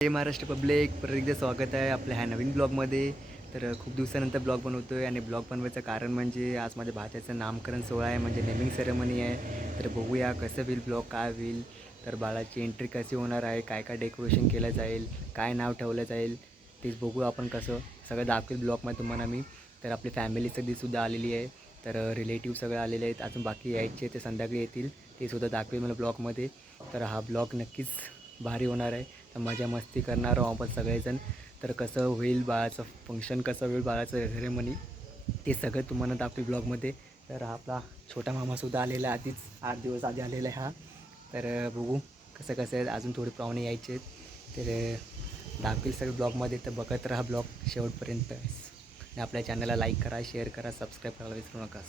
जय Maharashtra public, परत एकदा स्वागत आहे आपल्या ह्या नवीन ब्लॉगमध्ये. तर खूप दिवसानंतर ब्लॉग बनवतो आहे आणि ब्लॉग बनवायचं कारण म्हणजे आज माझ्या भाच्याचं नामकरण सोहळा आहे, म्हणजे नेमिंग सेरेमनी आहे. तर बघूया कसं होईल ब्लॉग, काय होईल, तर बाळाची एंट्री कशी होणार आहे, काय काय डेकोरेशन केलं जाईल, काय नाव ठेवलं जाईल, तेच बघू आपण. कसं सगळं दाखवेल ब्लॉगमध्ये तुम्हाला मी. तर आपली फॅमिली सगळीसुद्धा आलेली आहे, तर रिलेटिव्ह सगळे आलेले आहेत. अजून बाकी यायचे ते संध्याकाळी येतील, ते सुद्धा दाखवेल मला ब्लॉगमध्ये. तर हा ब्लॉग नक्कीच भारी होणार आहे. तर मजा मस्ती करणार आहोत आपण सगळेजण. तर कसं होईल बाळाचं फंक्शन, कसं होईल बाळाचं सेरेमनी, ते सगळं तुम्हाला दाखवेल ब्लॉगमध्ये. तर आपला छोटा मामासुद्धा आलेला आहे, आधीच 8 दिवस आधी आलेला आहे हा. तर बघू कसं कसं आहे. अजून थोडे पाहुणे यायचे आहेत, तर दाखवेल सगळं ब्लॉगमध्ये. तर बघत राहा ब्लॉग शेवटपर्यंत आणि आपल्या चॅनलला लाईक करा, शेअर करा, सबस्क्राईब करायला विसरू नका.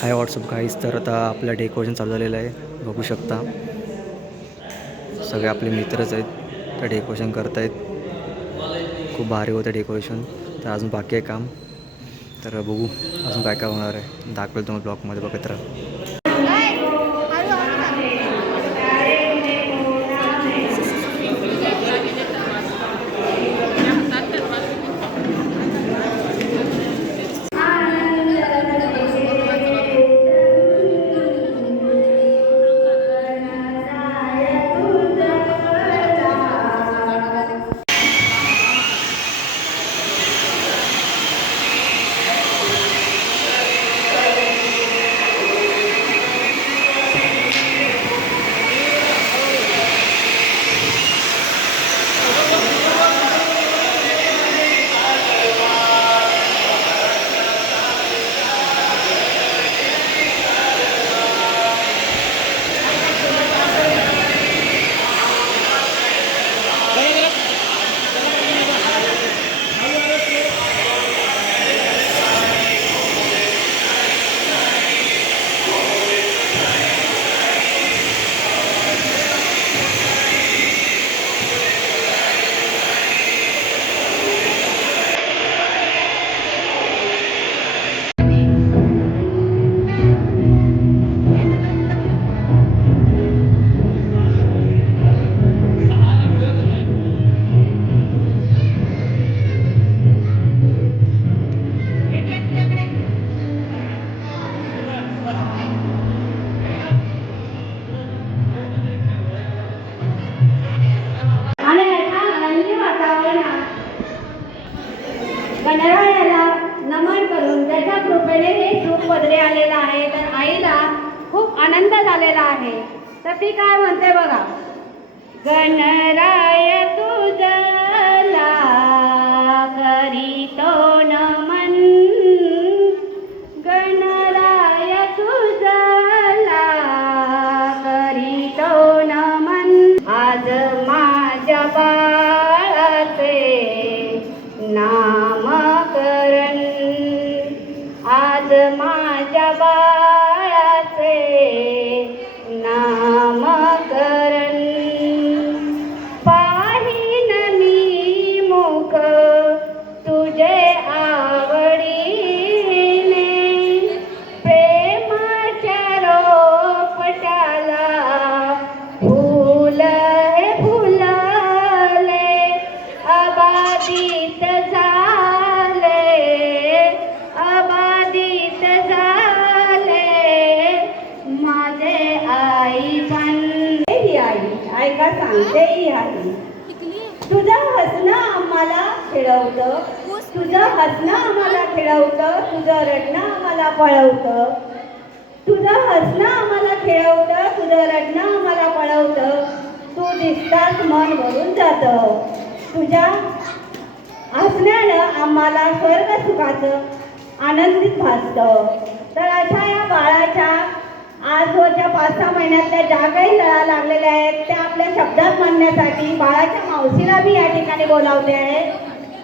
हाय व्हॉट्सअप गाईज, तर आता आपलं डेकोरेशन चालू झालेलं आहे, बघू शकता. सगळे आपले मित्रच आहेत, तर डेकोरेशन करत आहेत. खूप भारी होतं डेकोरेशन. तर अजून बाकी आहे काम, तर बघू अजून काय काय होणार आहे, दाखवेल तुम्हाला ब्लॉगमध्ये, बघत राहा. गणरायाला नमन करून त्याच्या कृपेने हे सुख पदरी आलेलं आहे. तर आईला खूप आनंद झालेला आहे. तर ती काय म्हणते बघा. गणराय तुझला करीतो नमन, गणराय तुझला करीतो नमन. आज माझ्या बाळाचे नामकरण, आज माझ्या बाळाचे नामकरण. पाहीन मी मुख तुझे आवडीने, प्रेमाच्या रोपटाला फूल हे फुलले, अबाधित झाले, अबाधित झाले माझे आईपण. ही आई ऐका सांगते ही आई. तुझं हसणं आम्हाला खेळवतं, तुझं हसणं आम्हाला खेळवतं, तुझं रडणं आम्हाला पळवतं. तुझं हसणं आम्हाला खेळवतं, तुझं रडणं आम्हाला पळवतं. तू दिसताच मन भरून जातं, तुझ्या हसण्यानं आम्हाला स्वर्ग सुखाचं आनंदित भासतं. तर अशा या बाळाच्या आजवरच्या 5-6 महिन्यातल्या ज्या काही लळा लागलेल्या आहेत त्या आपल्या शब्दात म्हणण्यासाठी बाळाच्या मावशीला मी या ठिकाणी बोलावते आहे.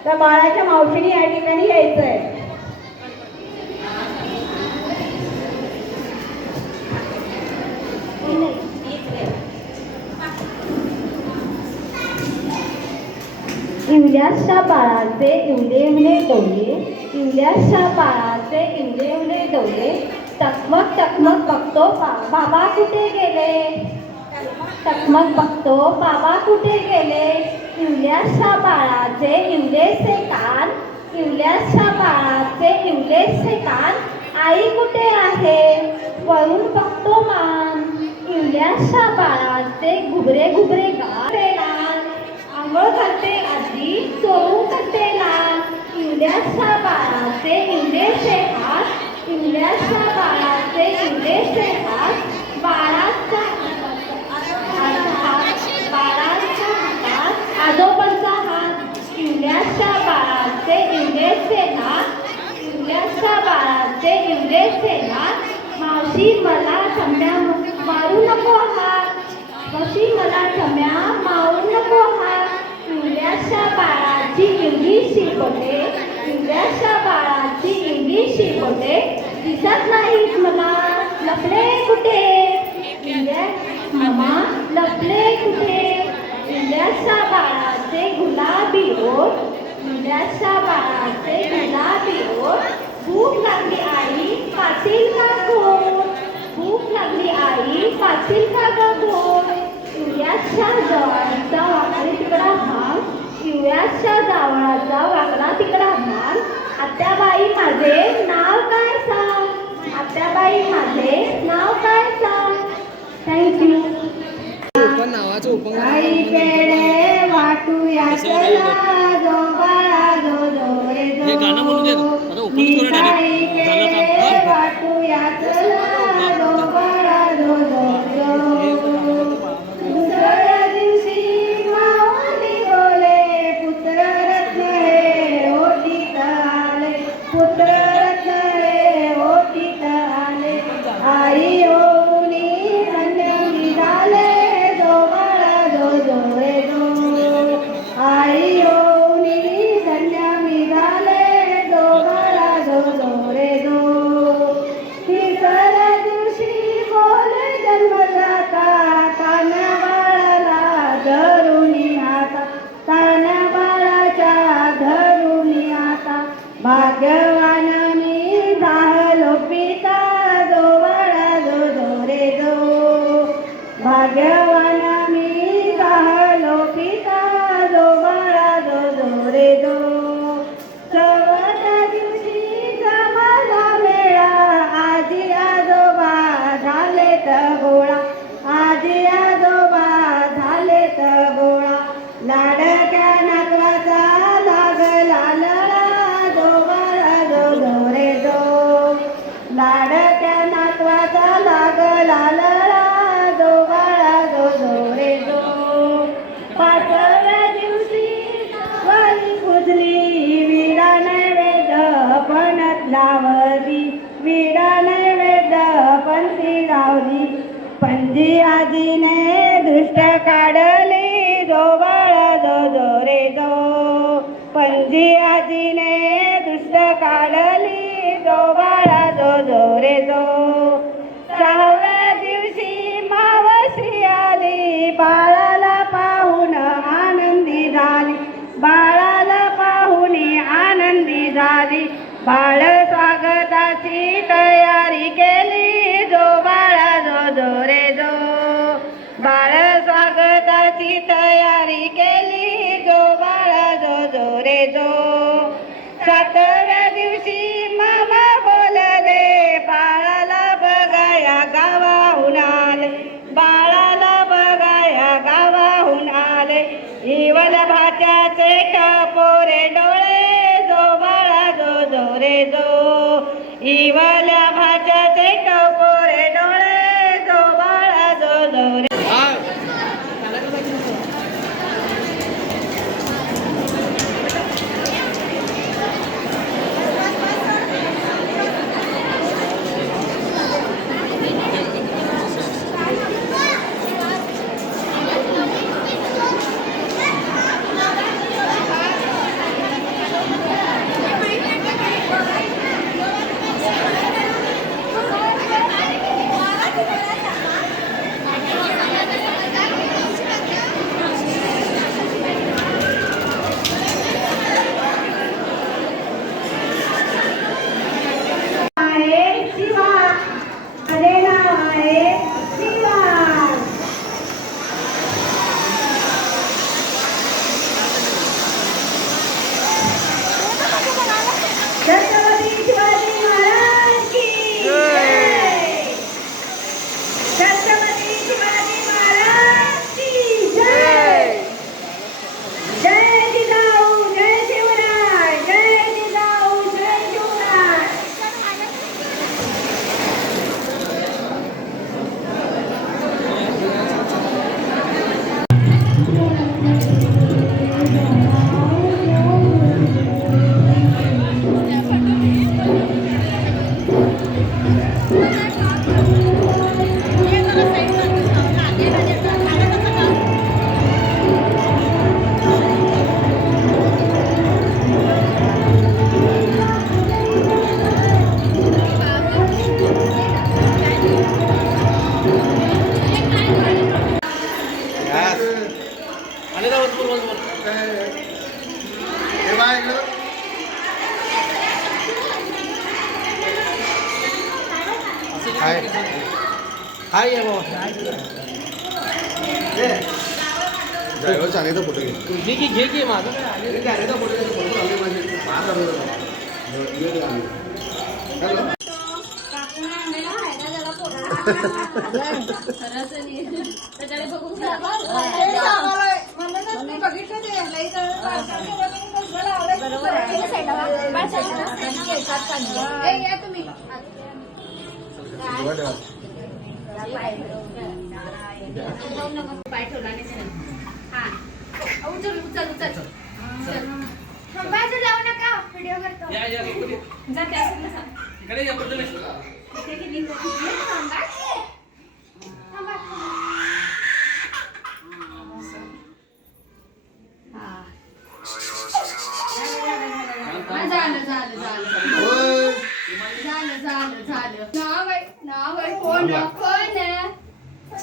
तर बाळाच्या मावशीने या ठिकाणी यायचं आहे. इवल्याशा बाळाचे इवले डोले, इवल्याशा बाळाचे इवले डोले. टकमक टकमक बघतो बाबा कुठे गेले, टकमक बघतो बाबा कुठे गेले. इवल्याशा बाळाचे इवलेसे कान, इवल्याशा बाळाचे इवलेसे कान, आई कुठे आहे वरून बघतो मान. इवल्याशा बाळाचे घुबरे घुबरे गाते लाल, आंघोळ करते आजी चोळून करते लाल. इवल्याशा बाळाचे इवलेसे हात, इवल्याशा बाळाचे इवलेसे हात, बाळाचा बाळाच्या हातात आजोबांचा हात. इवल्याशा बाळाचे इवलेसे हात, इवल्याशा बाळाचे इवलेसे हात, मावशी मला क्षम्या मारू नको हात, मावशी मला क्षम्या मारू नको हात. इवल्याशा बाळाची इवलीशी बोटे, इवल्याशा बाळाची इवलीशी बोटे, दिसत नाहीत मला लपले कुठे. मामा लपले कुठे. इवल्याशा बाळाचे गुलाबी ओठ, इवल्याशा बाळाचे गुलाबी ओठ, भूक लागली आई पातील का गोड, भूक लागली आई पातील का गोड. इवल्याशा जावळाचा वाकडा तिकडा भाग, इवल्याशा जावळाचा वाकडा तिकडा भाग, आत्याबाई माझे नाव काय सांग, आत्याबाई माझे नाव काय सांग. थँक्यू. काही पेढे वाटूया चला, जो बाळा जो जो रे जो. काही पेढे वाटूया चला, जो बाळा जो जो जो. दुसऱ्या दिवशी माऊली बोले, पुत्र रत्न हे ओटीत आले, पुत्र रत्न हे ओटीत आले. आई ओनी धन्य निघाले, जो बाळा जो जो रे जो. आई ओनी धन्य निघाले, जो बाळा जो जो रे जो. तिसऱ्या दिवशी बोले जन्मदाता, तान्या बाळाला धरुणी आता, तान्या बाळाच्या धरुणी आता. भाग्यवान मी झालो पिता, जो बाळा जो जो रे जो. भाग्यवान मी झालो पिता, जो बाळा जो जो रे जो. चवथ्या दिवशी जमाला मेळा, आजी आजोबा झालेत गोळा, आजी आजोबा झालेत गोळा. लाडक्या नातवाचा लागला लळा, जो बाळा जो जो रे जो. लाडक्या नातवाचा लागला लळा, जो बाळा जो जो रे जो. पाचव्या दिवशी वाली पुजली, विडा नैवेद्य पणत लावली, विडा नैवेद्य पंथी लावली. पंजी आजीने दृष्ट काढली, जो बाळा जो जो रे जो. पंजी आजीने दृष्ट काढली, जो बाळा जो जो रे जो. सहाव्या दिवशी मावशी आली, बाळाला पाहून आनंदी झाली, बाळाला पाहून आनंदी झाली. बाळ स्वागताची तयारी केली, जो बाळा जो जो रे जो. बाळ स्वागताची तयारी केली, जो बाळा जो जो रे जो. सातव्या दिवशी मामा बोलले, बाळाला बघाया गावाहून आले, बाळाला बघाया गावाहून आले. इवल्या भाच्याचे टपोरे डोळे, जो बाळा जो जो रे जो. इवल्या भाच्याचे टपोरे डोळे, जो बाळा जो जो रे. हाय ड्रायव्हर चांगला फोटो घे तुझी की घे की माझं काय आले हॅलो पाय ठेवला नाही हा उचल उचल उचल बाजू लावू नका व्हिडिओ करतो जा त्या साईडला सांग इथे किती थांबा. थांबा. हा. झालं झालं झालं झालं झालं झालं नाव आहे कोण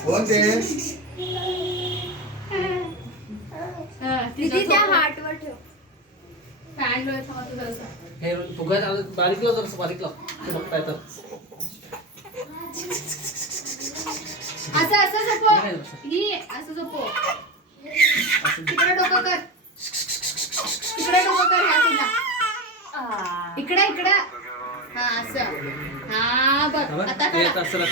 कोण ते दीदी त्या हार्टवर ठेव फॅन वर थांबतो जरासं फुगायला बारीक लाव जरा बारीक लाव ते बघता येतं असं असं झोपो ही असं झोपो तिकडे डोकं कर तिकडे डोकं कर ह्या साईडला इकडे इकडे हा असं हा बघ आता ते करा असं